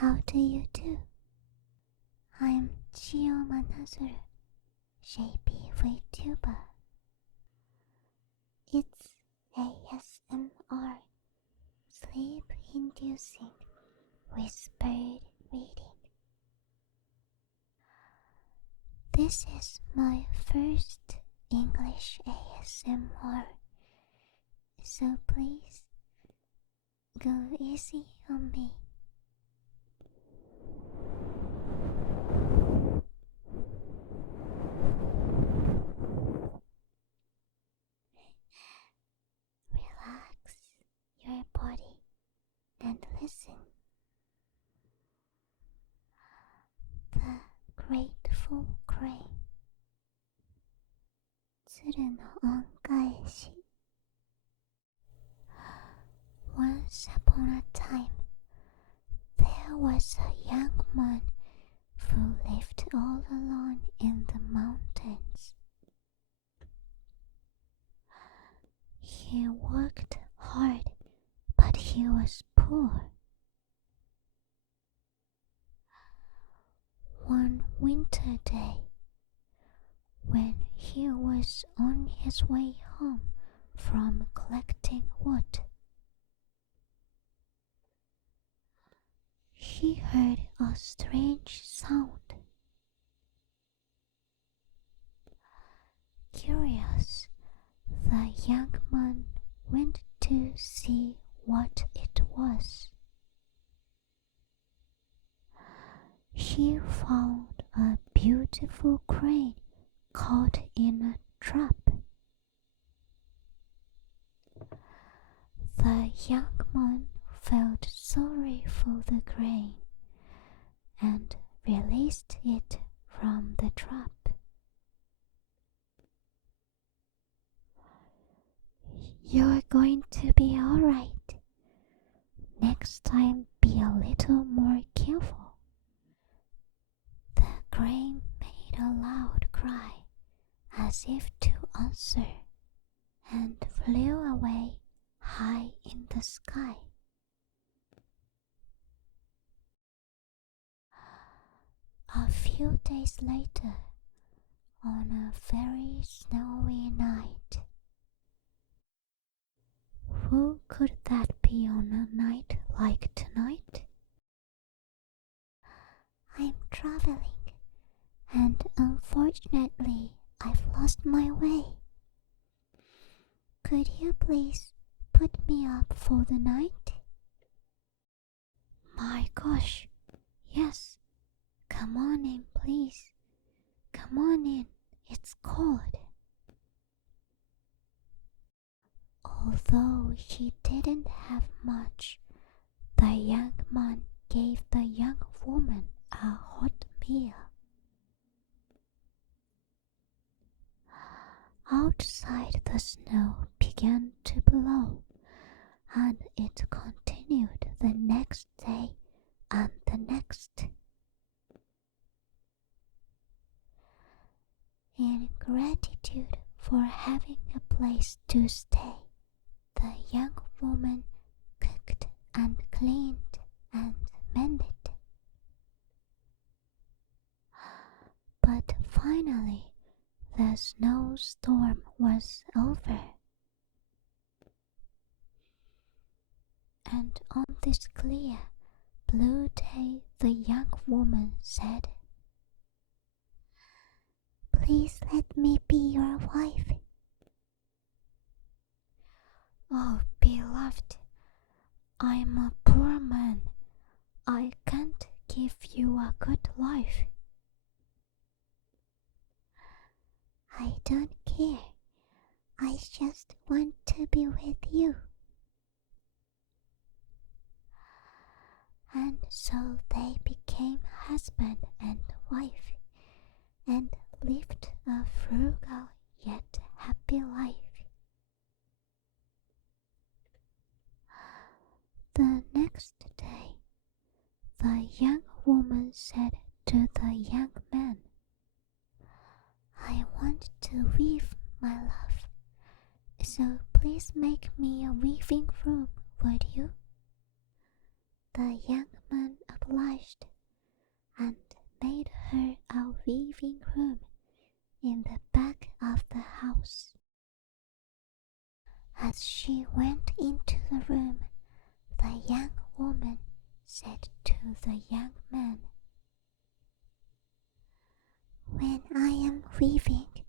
How do you do? I'm Chiyo Manazuru, JPVtuber. It's ASMR, sleep-inducing, whispered reading. This is my first English ASMR, so please go easy on me. Relax your body and listen. The Grateful Crane. 鶴の恩返し. Once upon a time, there was a young man who lived all alone in the mountains. He worked hard, but he was poor. One winter day, when he was on his way home from collecting wood, he heard a strange sound. Curious, the young man went to see what it was. He found a beautiful crane caught in a trap. The young man felt sorry for the crane and released it from the trap. You're going to be alright. Next time, be a little more careful. The crane made a loud cry as if to answer and flew away high in the sky. A few days later, on a very snowy night. Who could that be on a night like tonight? I'm traveling, and unfortunately, I've lost my way. Could you please put me up for the night? My gosh, yes. Come on in, please. Come on in, it's cold. Although he didn't have much, the young man gave the young woman a hot meal. Outside, the snow began to blow, and it continued the next day and the next. In gratitude for having a place to stay, the young woman cooked and cleaned and mended. But finally, the snowstorm was over. And on this clear, blue day, the young woman said, "Please let me be your wife." "Oh, beloved, I'm a poor man. I can't give you a good life." "I don't care. I just want to be with you." And so they became husband and wife and lived a frugal yet happy life. The next day, the young woman said to the young man, "I want to weave, my love, so please make me a weaving room, would you?" The young man obliged and made her a weaving room in the back of the house. As she went into the room, the young woman said to the young man, "When I am weaving,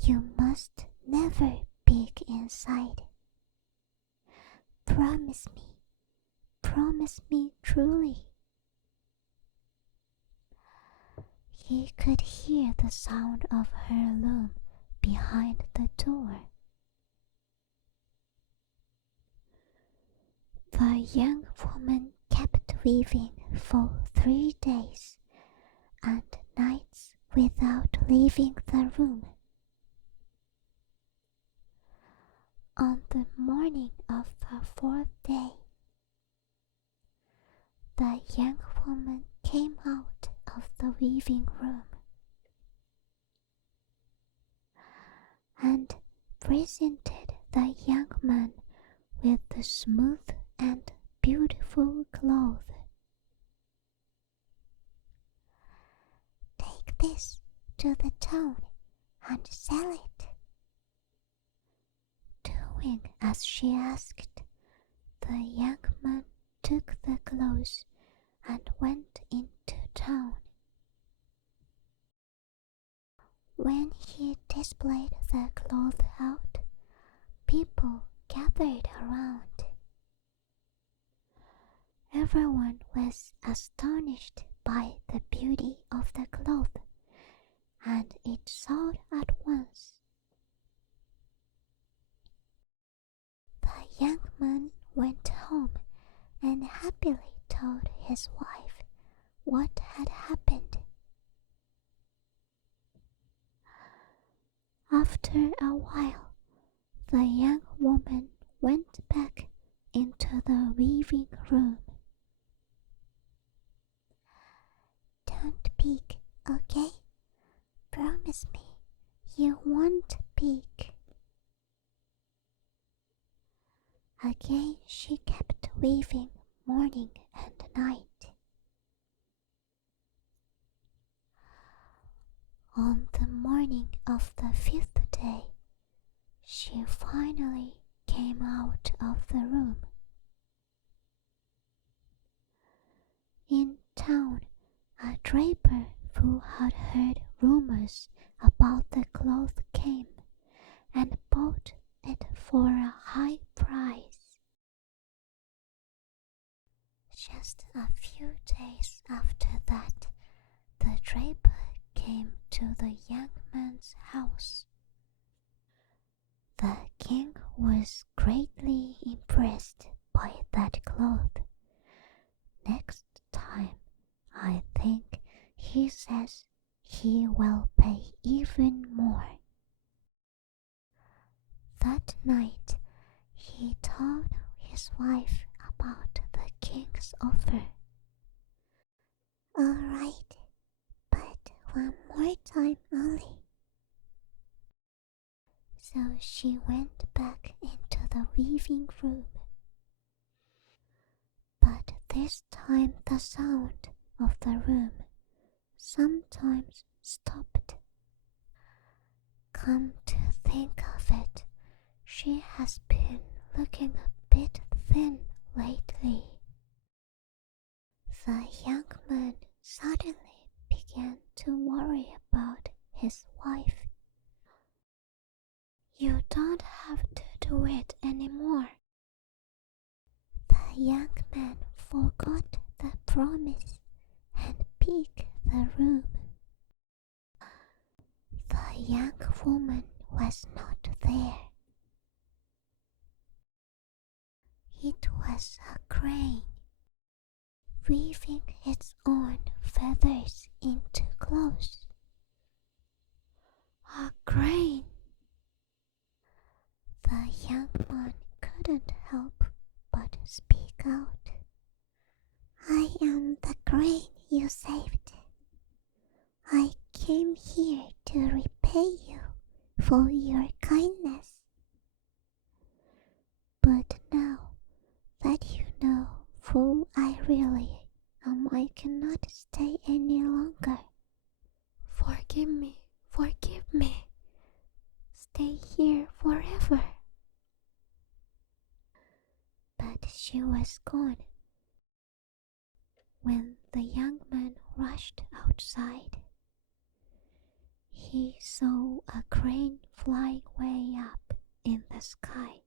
you must never peek inside. Promise me truly." He could hear the sound of her loom behind the door. The young woman kept weaving for 3 days and nights without leaving the room. On the morning of the 4th day, the young woman came out of the weaving room and presented the young man with the smooth and beautiful cloth. "Take this to the town and sell it." Doing as she asked, the young man took the clothes and went into town. When he displayed the cloth out, people gathered around. Everyone was astonished by the beauty of the cloth, and it sold at once. The young man went home and happily told his wife what had happened. After a while, the young woman went back into the weaving room. "Don't peek, okay? Promise me you won't peek." Again she kept weaving morning and night. On the morning of the 5th day, she finally came out of the room. In town, a draper who had heard rumors about the cloth came and bought it for a high price. Just a few days after that, the draper came to the young man's house. The king was greatly impressed by that cloth. Next time, I think he says he will pay even more. That night, he told his wife about the king's offer. "All right, but one more time only." So she went back into the weaving room. But this time the sound of the room sometimes stopped. Come to think of it, she has been looking a bit thin lately. The young man suddenly began to worry about his wife. "You don't have to do it anymore." The young man forgot the promise and picked the room. The young woman was not there. It was a crane, weaving its own feathers into clothes. A crane! The young man couldn't help but speak out. "I am the crane you saved. I came here to repay you for your kindness. But now that you know who I really I cannot stay any longer. Forgive me, forgive me. Stay here forever. But she was gone. When the young man rushed outside, he saw a crane flying way up in the sky.